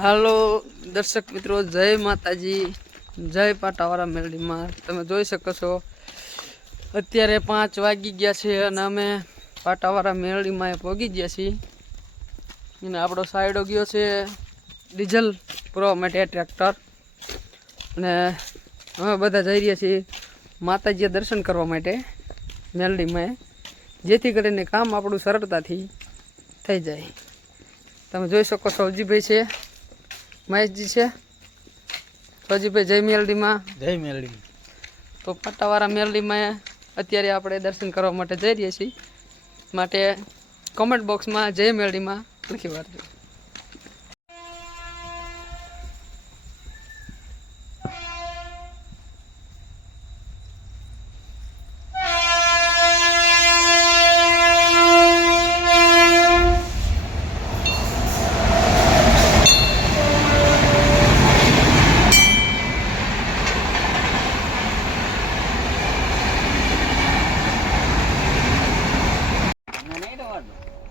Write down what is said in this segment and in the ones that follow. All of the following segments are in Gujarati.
હાલો, દર્શક મિત્રો, જય માતાજી, જય પાટાવાળા મેલડીમાં. તમે જોઈ શકો છો, અત્યારે પાંચ વાગી ગયા છે અને અમે પાટાવાળા મેલડીમાં પહોંચી ગયા છીએ. અને આપણો સાઈડો ગયો છે ડીઝલ પૂરવા માટે ટ્રેક્ટર. અને અમે બધા જઈ રહ્યા છીએ માતાજીએ દર્શન કરવા માટે મેલડીમાં. જેથી કરીને કામ આપણું સરળતાથી થઈ જાય. તમે જોઈ શકો છો અવજીભાઈ છે. મહેશજી છે. અવજીભાઈ જય મેલડીમાં. જય મેલડી. તો પટ્ટાવાળા મેલડીમાં અત્યારે આપણે દર્શન કરવા માટે જઈ રહ્યા છીએ. માટે કોમેન્ટ બોક્સમાં જય મેલડીમાં લખી વાળજો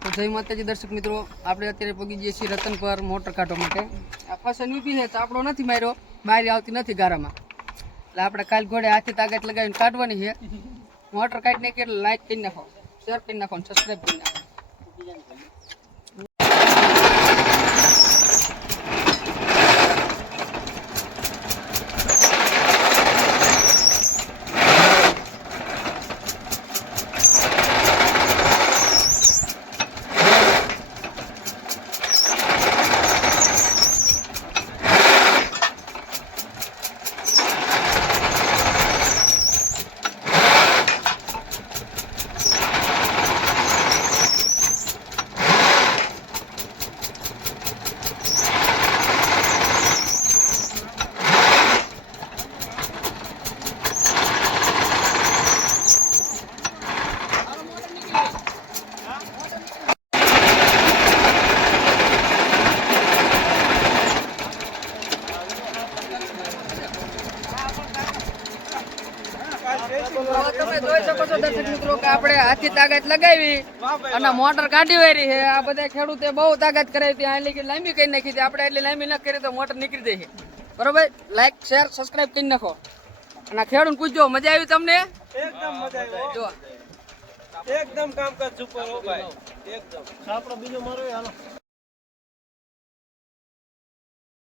તો જય માતાજી, દર્શક મિત્રો. આપણે અત્યારે પગી જઈએ છીએ રતન પર મોટર કાઢવા માટે. આ ફસન ઊભી છે આપણો નથી માર્યો બારી આવતી નથી ગારામાં. એટલે આપણે કાલ ઘોડે હાથી તાકાત લગાવીને કાઢવાની છે. મોટર કાઢીને કે લાઈક કરી નાખો શેર કરી નાખો સબસ્ક્રાઈબ કરી નાખો તો તમે જોઈ શકો છો દર્શક મિત્રો કે આપણે હાથી તાકાત લગાવી અને મોટર કાઢી વારી છે. આ બધા ખેડૂતે બહુ તાકાત કરાવી હતી. આ લાંબી કરી નાખી હતી. આપણે એટલી લાંબી ન કરી તો મોટર નીકળી જાય બરોબર? લાઈક શેર સબસ્ક્રાઇબ કરી નાખો. અને આ ખેડૂત પૂછજો મજા આવી તમને? એકદમ મજા આવી. જો. એકદમ કામકાજ સુપર હો ભાઈ. એકદમ. આપણો બીજો મારો હાલો.